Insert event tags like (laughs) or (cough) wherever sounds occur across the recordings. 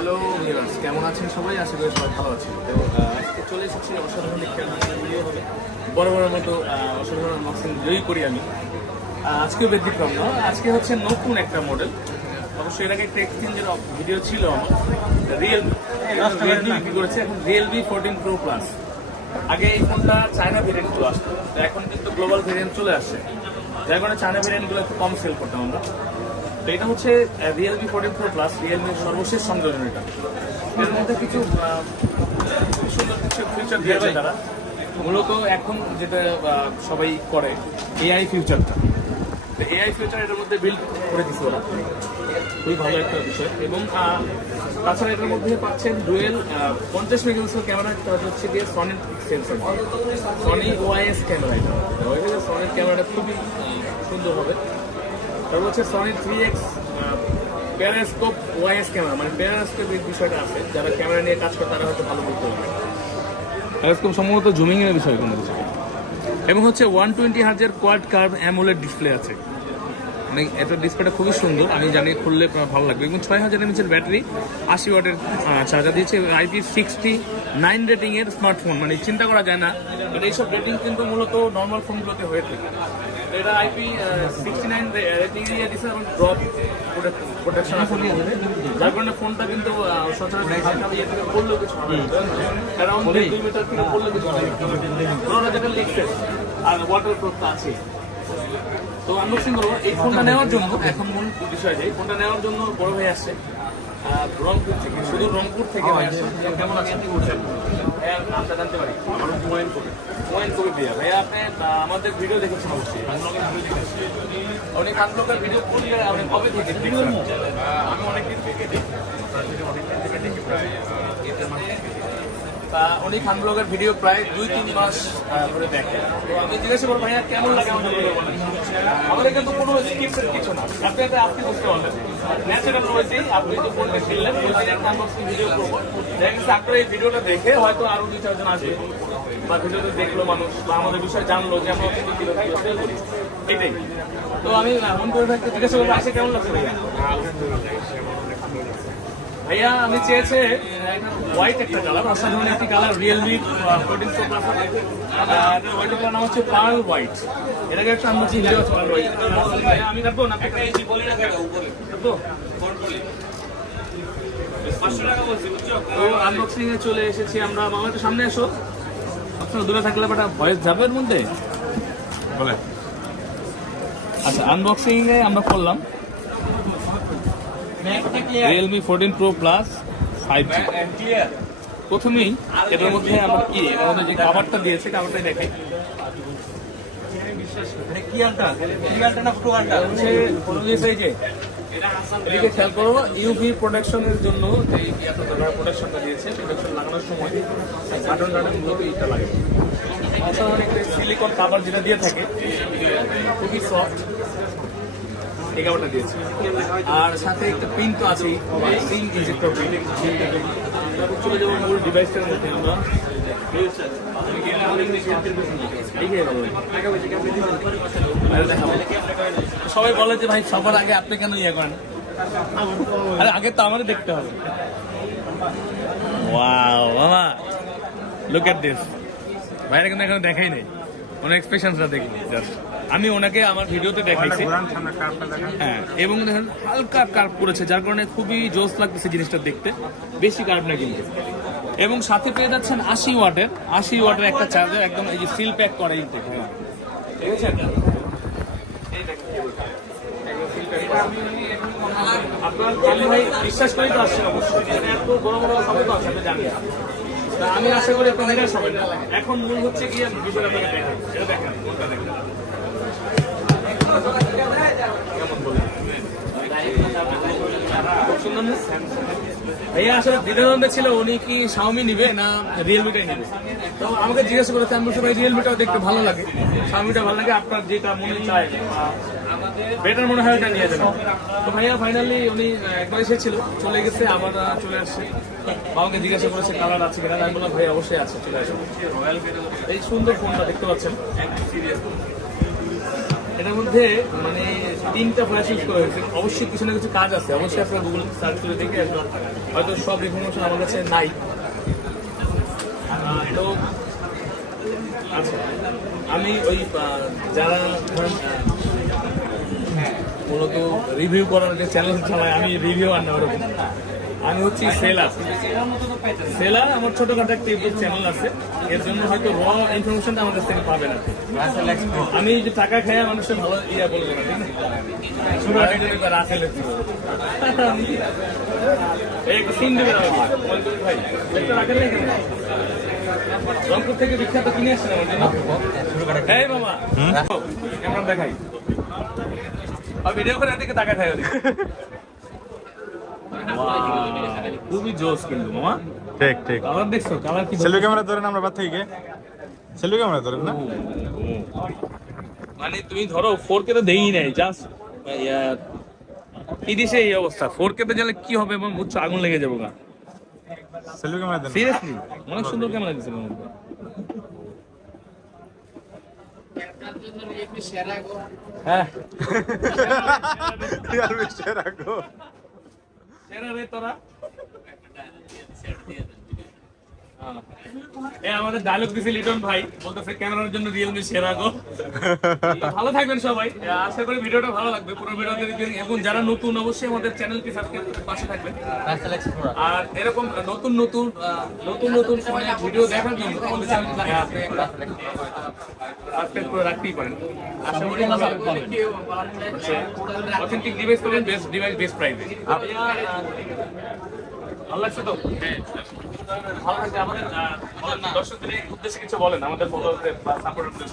Hello viewers কেমন আছেন সবাই? আশা করি সবাই ভালো আছেন। তো আজকে চলে এসেছি অসাধারণ একটি ভিডিও হবে বড় বড় মতো অসাধারণ আনবক্সিং ভিডিওই করি আমি। আহ, আজকেও ব্যতিক্রম না আজকে হচ্ছে নতুন একটা মডেল অবশ্যই এর আগে একটা এক্সচেঞ্জের ভিডিও ছিল আমার। রিয়েলমি রিয়েলমি বিক্রি করেছে এখন রিয়েলমি ফোরটিন প্রো প্লাস আগে এই ফোনটা চায়না ভেরিয়েন্টগুলো আসতো। তো এখন কিন্তু গ্লোবাল ভেরিয়েন্ট চলে আসছে। যার কারণে চায়না ভেরিয়েন্টগুলো একটু কম সেল করতাম আমরা। তো এটা হচ্ছে রিয়েলমি ফোরটিন প্রো প্লাস রিয়েলমির সর্বশেষ সংযোজন এটা এর মধ্যে কিছু সুন্দর কিছু ফিচার দিয়েছে তারা। মূলত এখন যেটা সবাই করে এআই ফিউচারটা তো এআই ফিউচার এটার মধ্যে বিল্ড করে দিচ্ছে ওরা। খুবই ভালো একটা বিষয়। এবং তাছাড়া এটার মধ্যে পাচ্ছেন ডুয়েল পঞ্চাশ মেগাপিক্সেল ক্যামেরা হচ্ছে গিয়ে Sony sensor Sony OIS camera এটা। সনির ক্যামেরাটা খুবই সুন্দর হবে। তারপর হচ্ছে Sony three X periscope OIS camera মানে প্যারাস্কোপ এই বিষয়টা আছে। যারা ক্যামেরা নিয়ে কাজ করে, তারা হয়তো ভালো বুঝতে পারবে। প্যারাস্কোপ সম্ভবত জুমিং এর বিষয় কোনো কিছু। এবং হচ্ছে ওয়ান টোয়েন্টি হার্জের কোয়াড কার্ভ অ্যামোলেড ডিসপ্লে আছে। মানে এটা ডিসপ্লেটা খুবই সুন্দর। আমি জানি খুললে ভালো লাগবে। এবং ছয় হাজার এমএচের ব্যাটারি আশি ওয়াটের চার্জার দিয়েছে আইপি সিক্সটি নাইন রেটিং এর স্মার্টফোন মানে চিন্তা করা যায় না। বাট এইসব রেটিং কিন্তু মূলত নর্মাল ফোনগুলোতে হয়ে থাকে। এটা আইপি সিক্সটি নাইন রেটিং দিয়ে দিচ্ছে এবং ড্রপ প্রোটেকশন আছে। যার কারণে ফোনটা কিন্তু সচরাচর হালকা ইয়ে থেকে পড়লেও কিছু হবে দুই মিটার থেকে পড়লেও কিছু ওরা যেটা লিখছে আর ওয়াটার প্রুফটা আছে। তো আনবক্সিং করব। এই ফোনটা নেওয়ার জন্য এখন মূল বিষয় যে ফোনটা নেওয়ার জন্য বড় ভাই আসছে রংপুর থেকে শুধু রংপুর থেকে ভাই আসছে কেমন আছেন? ভাইয়া নামটা জানতে পারি। আমার হুমায়ুন কবির। হুমায়ুন কবির ভাইয়া। ভাইয়া আপনি আমাদের ভিডিও দেখেছেন অবশ্যই। অনেক আনব্লগের ভিডিও করলে আপনি কবে থেকে আমি অনেকদিন থেকে দেখি। অনেকদিন থেকে দেখি প্রায় উনি খান ব্লগের ভিডিও প্রায় দুই, তিন মাস ধরে দেখে। তো আমি জিজ্ঞাসা করব, ভাইয়া, কেমন লাগে আমাদের ভিডিও বলেন আমাদের কিন্তু কোনো স্ক্রিপ্টের কিছু না। আপনি একটা আপনি বুঝতে পারবেন ন্যাচারাল রয়েছে আপনি ফোনটা খেললেন ওইদিন একটা আনবক্সিং ভিডিও করব। দেখা গেছে, আপনার এই ভিডিওটা দেখে হয়তো আরও দুই চারজন আসবে। বা ভিডিওতে দেখল মানুষ, বা আমাদের বিষয়ে জানলো যে আমরা এটাই। তো আমি মন করে থাকতে জিজ্ঞাসা করব, আসে কেমন লাগছে ভাইয়া? ভাইয়া আমি চেয়েছে হোয়াইট একটা কালার অসাধারণ একটি colour Realme fourteen pro plus হোয়াইটের নাম হচ্ছে পার্ল হোয়াইট এটাকে একটা আমি ভিডিও আছে পার্ল হোয়াইট আমি না? তো আনবক্সিং এ চলে এসেছি আমরা। মামা একটু সামনে এসো। আপনার দূরে থাকলে একটা ভয়েস যাবে এর মধ্যে? বলে আচ্ছা আনবক্সিং এ আমরা করলাম। Realme fourteen pro plus five G প্রথমেই এটার মধ্যে আমরা কি আমাদের যে কাভারটা দিয়েছে কাভারটা এদিকে খেয়াল করো ইউভি প্রোটেকশনের জন্য যেটা দিয়ে থাকে, খুবই সফট এই কাভারটা দিয়েছে। আর সাথে একটা পিন তো আছেই সিম ইনজেক্টর পিন চলে মূল ডিভাইসটার মধ্যে আমরা। বাবা। সবাই বলে যে, ভাই, সবার আগে আপনি কেন ইয়ে করেন? আরে, আগে তো আমাদের দেখতে হবে। ওয়াও মামা লুক এট দিস ভাইরা কিন্তু এখানে দেখাই নাই। ওনার এক্সপ্রেশনসটা দেখি জাস্ট আমি ওনাকে আমার ভিডিওতে দেখাইছি হ্যাঁ এবং দেখেন হালকা কার্ভ করেছে যার কারণে খুবই জোস লাগতেছে জিনিসটা দেখতে। বেশি কার্ভ না কিন্তু। এবং সাথে পেয়ে যাচ্ছেন আশি ওয়াটের। আশি ওয়াটের একটা চার্জার একদম এই যে সিল প্যাক করা থেকে হ্যাঁ। pack করা। আপনার ভাই বিশ্বাস করেই তো আসছেন অবশ্যই এত বড় বড় শব্দ তো আছে জানেন তা আমি আশা করি আপনি নিরাশ হবেন না। এখন মূল হচ্ছে গিয়ে আসলে উনি কি শাওমি নিবে না রিয়েলমিটাই আমাকে জিজ্ঞাসা করেছে আমি রিয়েলমিটাও দেখতে ভালো লাগে। শাওমিটা ভালো লাগে, আপনার যেটা মনে চায় বেটার মনে হয় ওটা নিয়ে যাবেন তো ভাইয়া ফাইনালি উনি একবার এসেছিল, চলে গেছে, আবার চলে আসছে। বাবাকে জিজ্ঞাসা করেছে, কালার আছে কিনা? আমি বললাম ভাই অবশ্যই আছে, চলে আসো এই সুন্দর ফোনটা দেখতে পাচ্ছেন। এটার মধ্যে মানে তিনটা ফ্ল্যাশ ইউজ করা হয়েছে। অবশ্যই কিছু না কিছু কাজ আছে। অবশ্যই আপনারা গুগল সার্চ করে দেখে হয়তো সব ইনফরমেশন আমার কাছে নাই। তো আচ্ছা আমি ওই যারা মূলত রিভিউ করার যে চ্যানেল চালায় আমি রিভিউ আর না ওরকম। আমি হচ্ছি সেলার সেলার আমার ছোটখাটো একটা ইউটিউব চ্যানেল আছে। এর জন্য হয়তো র ইনফরমেশনটা আমার কাছ থেকে পাবে না আমি যে টাকা খেয়ে মানুষের ভালো ইয়া বলব না ঠিক রংপুর থেকে বিখ্যাত কিনে আসছেন আমার জন্য। মামা দেখাই। ভিডিও করে এদিকে (laughs) জোস কিন্তু মামা। ঠিক ঠিক। কালার দেখছ? কালার কি সেলফি ক্যামেরা ধরেন আমরা বাদ থেকে? সেলফি ক্যামেরা ধরেন না? মানে তুমি ধরো ফোর কে তো দেই নাই জাস্ট তিরিশে এই অবস্থা? ফোর কে তে গেলে কি হবে এবং উচ্চ আগুন লেগে যাব গা। সেলফি ক্যামেরা দেন সিরিয়াসলি অনেক সুন্দর ক্যামেরা মধ্যে। হ্যাঁ। (laughs) ইয়ার বেশি সেরা রে তোরা। হ্যাঁ। আমাদের ডায়লগ দিছে লিটন ভাই। বলতেছে ক্যামেরার জন্য রিয়েলমি সেরা গো। (laughs) ভালো থাকবেন সবাই। আশা করি ভিডিওটা ভালো লাগবে। পুরো ভিডিওটা দেখবেন। এবং যারা নতুন অবশ্যই আমাদের চ্যানেলটি সাবস্ক্রাইব করে পাশে থাকবেন। আর এরকম নতুন নতুন নতুন নতুন ভিডিও দেখার জন্য আমাদের চ্যানেলটি আপনি সাবস্ক্রাইব করে রাখতেই পারেন। আশা করি অথেন্টিক ডিভাইস পাবেন বেস্ট ডিভাইস বেস্ট প্রাইসে ভালো লাগছে তো? ভালো আমাদের? দর্শকদের উদ্দেশ্যে কিছু বলেন আমাদের ফলোয়ারদের বা সাপোর্টারদের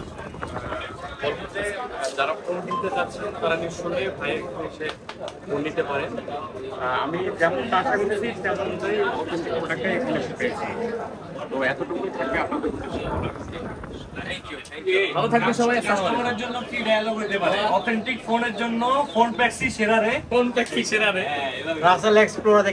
যারা ফোন কিনতে চাচ্ছেন তারা নিঃসন্দেহে ভাইয়ের এখানে এসে ফোন নিতে পারেন। আমি যেমন আশা করেছি তেমন অথেন্টিক এখানে পেয়েছি। তো উদ্দেশ্যে ভালো থাকবে সবাই। কাস্টমারের জন্য কি ডায়ালগ হতে পারে? অথেন্টিক ফোনের জন্য ফোন প্যাক্সি সেরা রে। ফোন প্যাক্সি সেরা রে। রাসেল এক্সপ্লোরার